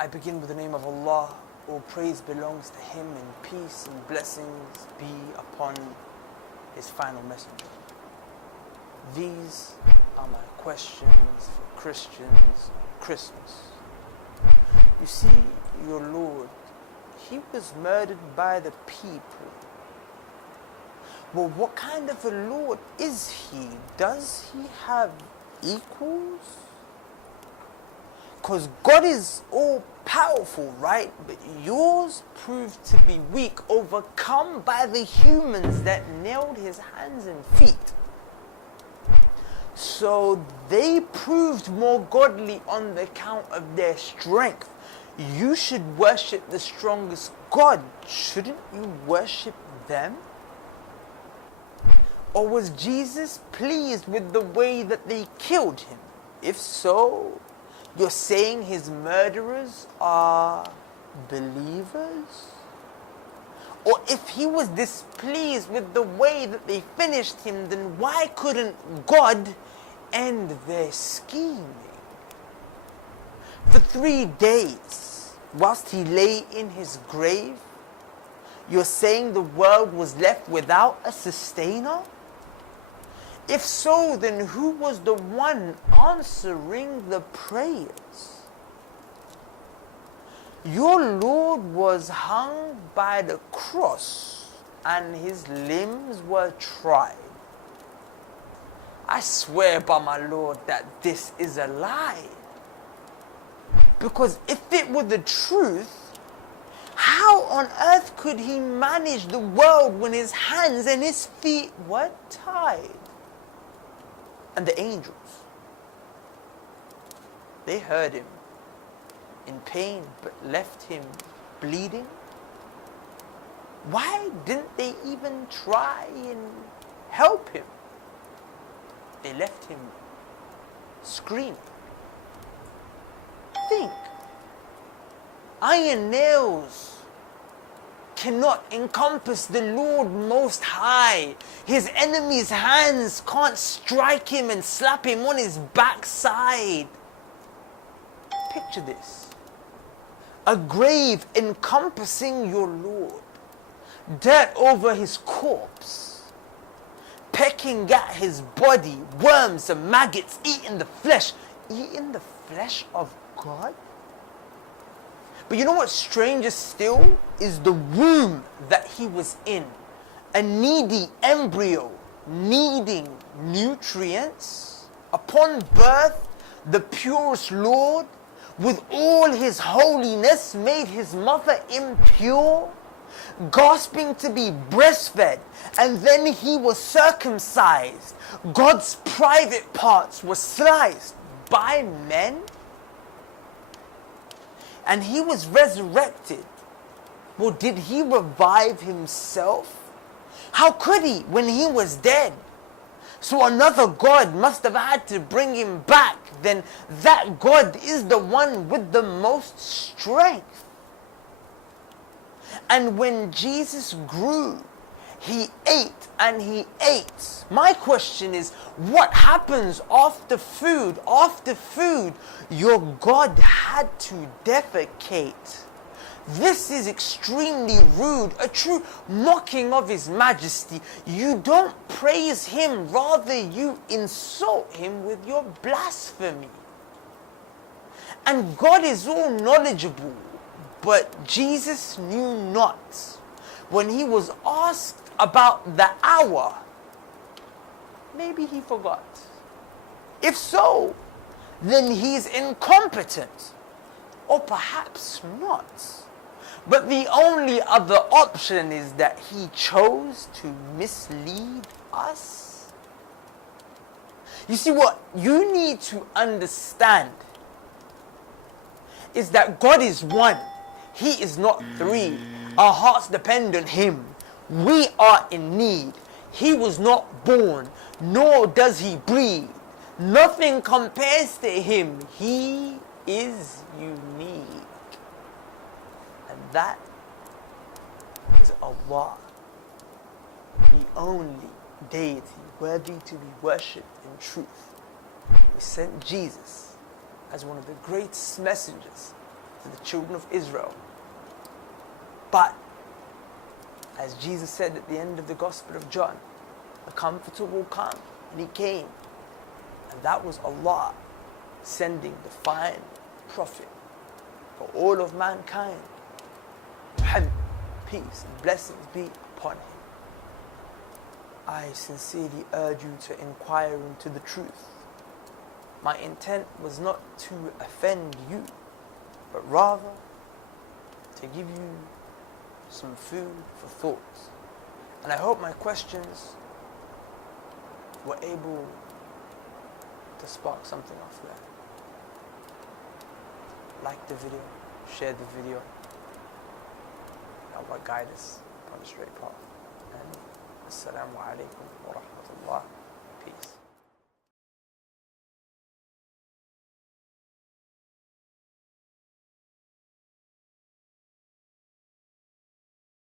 I begin with the name of Allah. All praise belongs to Him, and peace and blessings be upon His final messenger. These are my questions for Christians on Christmas. You see, your Lord, He was murdered by the people. Well, what kind of a Lord is He? Does He have equals? Because God is all powerful, right? But yours proved to be weak, overcome by the humans that nailed His hands and feet. So they proved more godly on the account of their strength. You should worship the strongest God. Shouldn't you worship them? Or was Jesus pleased with the way that they killed Him? If so, you're saying His murderers are believers? Or if He was displeased with the way that they finished Him, then why couldn't God end their scheming? For 3 days, whilst He lay in His grave, you're saying the world was left without a sustainer? If so, then who was the one answering the prayers? Your Lord was hung by the cross and His limbs were tried. I swear by my Lord that this is a lie. Because if it were the truth, how on earth could He manage the world when His hands and His feet were tied? And the angels, they heard Him in pain but left Him bleeding. Why didn't they even try and help Him? They left Him screaming. Think. Iron nails cannot encompass the Lord Most High. His enemies' hands can't strike Him and slap Him on His backside. Picture this. A grave encompassing your Lord. Dirt over His corpse. Pecking at His body. Worms and maggots eating the flesh. Eating the flesh of God? But you know what's stranger still? Is the womb that He was in. A needy embryo needing nutrients. Upon birth, the purest Lord, with all His holiness, made His mother impure, gasping to be breastfed, and then He was circumcised. God's private parts were sliced by men. And He was resurrected. Well, did He revive Himself? How could He when He was dead? So another God must have had to bring Him back. Then that God is the one with the most strength. And when Jesus grew, He ate and He ate. My question is, what happens after food? After food, your God had to defecate. This is extremely rude, a true mocking of His majesty. You don't praise Him, rather you insult Him with your blasphemy. And God is all knowledgeable, but Jesus knew not. When He was asked about the hour, maybe He forgot. If so, then He's incompetent, or perhaps not. But the only other option is that He chose to mislead us. You see, what you need to understand is that God is one. He is not three. Our hearts depend on Him. We are in need. He was not born, nor does He breathe. Nothing compares to Him. He is unique. And that is Allah, the only deity worthy to be worshipped in truth. We sent Jesus as one of the greatest messengers to the children of Israel. But, as Jesus said at the end of the Gospel of John, the Comforter will come, and He came. And that was Allah sending the fine Prophet for all of mankind. Muhammad, peace and blessings be upon him. I sincerely urge you to inquire into the truth. My intent was not to offend you, but rather to give you some food for thought. And I hope my questions were able to spark something off there. Like the video, share the video. Allah guide us on the straight path. And Assalamu alaikum wa rahmatullah.